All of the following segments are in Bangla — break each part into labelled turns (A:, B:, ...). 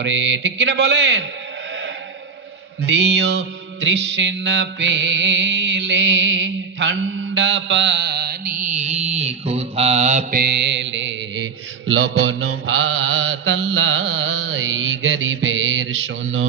A: করে। ঠিক কিনা বলেন? দিও তৃষ্ণা পেলে, ঠান্ডা পানি ক্ষুধা পেলে, লবণ ভাত আল্লাহ গরিবের শোনো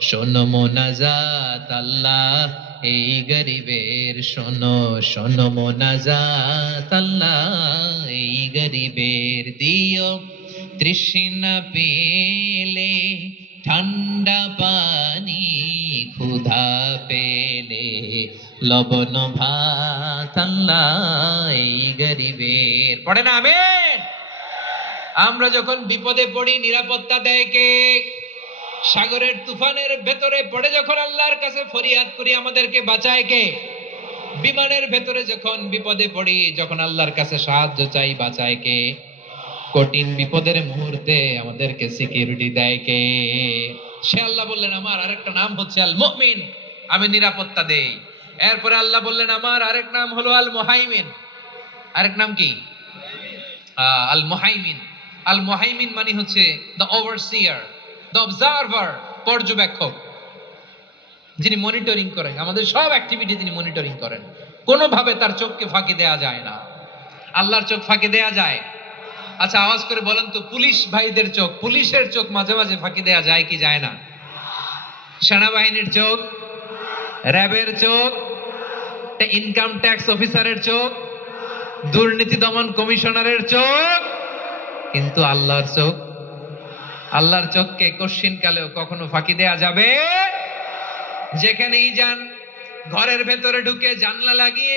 A: শোনো মোনাজাত আল্লাহ এই গরিবের শোনো শোনো মোনাজাত আল্লাহ এই গরিবের দিও তৃষ্ণা পেলে, ঠান্ডা পানি ক্ষুধা পেলে, লবণ ভাত গরিবের। পড়ে না, আমেন? আমরা যখন বিপদে পড়ি, নিরাপত্তা দেয় কে? সাগরের তুফানের ভেতরে পড়ে যখন আল্লাহর কাছে ফরিয়াদ করি, আমাদেরকে বাঁচায় কে? বিমানের ভেতরে যখন বিপদে পড়ি, যখন আল্লাহর কাছে সাহায্য চাই, বাঁচায় কে? কঠিন বিপদের মুহূর্তে আমাদেরকে সিকিউরিটি দেয় কে? সে আল্লাহ বললেন, আমার আরেকটা নাম হচ্ছে আল মুমিন আমি নিরাপত্তা দেই। এরপরে আল্লাহ বললেন, আমার আরেক নাম হলো আল মুহাইমিন আরেক নাম কি? আল মুহাইমিন আল মুহাইমিন মানে হচ্ছে দ্য ওভারসিয়ার দ্য অবজারভার পর্যবেক্ষক, যিনি মনিটরিং করেন। আমাদের সব অ্যাক্টিভিটি তিনি মনিটরিং করেন। কোনোভাবে তার চোখকে ফাঁকি দেয়া যায় না। আল্লাহর চোখ ফাঁকি দেয়া যায়। আচ্ছা আওয়াজ করে বলেন তো, পুলিশ ভাইদের চোখ, পুলিশের চোখ মাঝে মাঝে ফাঁকি দেয়া যায় কি যায় না? সেনাবাহিনীর চোখ, র্যাবের চোখ ইনকাম ট্যাক্স অফিসারের চোখ, দুর্নীতি দমন কমিশনারের চোখ, কিন্তু আল্লাহর চোখ, আল্লাহর চোখকে কশ্চিন কালেও কখনো ফাঁকি দেয়া যাবে? যেখানেই যান, ঘরের ভেতরে ঢুকে জানলা লাগিয়ে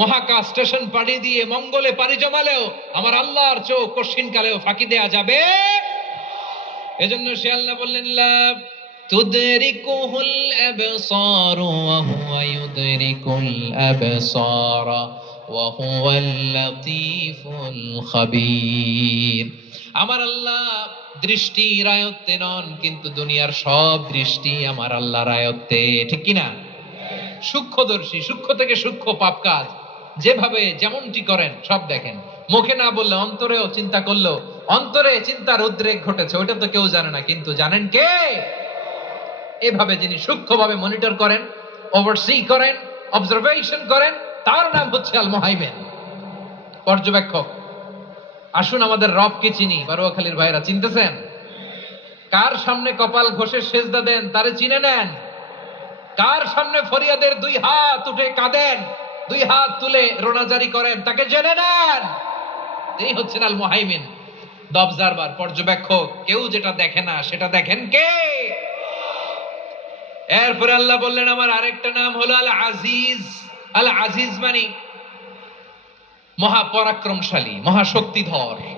A: মহাকাশ স্টেশন পাড়ি দিয়ে মঙ্গলে পাড়ি জমালেও আমার আল্লাহর চোখ কশিন কালেও ফাঁকি দেয়া যাবে। এজন্য সে আল্লাহ বললেন আমার আল্লাহ দৃষ্টি রায়ত্তে নন, কিন্তু দুনিয়ার সব দৃষ্টি আমার আল্লাহ রায়ত্তে, ঠিক কি না সূক্ষ্মদর্শী, সূক্ষ্ম থেকে সূক্ষ্ম পাপ কাজ। যেভাবে যেমনটি করেন, সব দেখেন। মুখে না বললে অন্তরেও চিন্তা করল, অন্তরে চিন্তার উদ্রেক ঘটেছে ওটা তো কেউ জানে না, কিন্তু জানেন কে? এভাবে যিনি সূক্ষ্মভাবে মনিটর করেন ওভারসি করেন অবজারভেশন করেন, তার নাম হচ্ছে আল মোহাইমেন পর্যবেক্ষক, আসুন আমাদের রব রবকে চিনি, বারুয়াখালীর ভাইরা, চিনতেছেন? কার সামনে কপাল ঘষে সেজদা দেন, তারে চিনে নেন। কার সামনে ফরিয়াদের দুই হাত উঠে কাঁদেন, দুই হাত তুলে রোনাজারি করেন, তাকে জেনে নেন। এই হচ্ছেন আল মোহাইমিন দ্য অবজারভার পর্যবেক্ষক, কেউ যেটা দেখে না, সেটা দেখেন কে? এরপরে আল্লাহ বললেন, আমার আরেকটা নাম হলো আল আজিজ আল আজিজ মানে মহাপরাক্রমশালী, মহাশক্তিধর।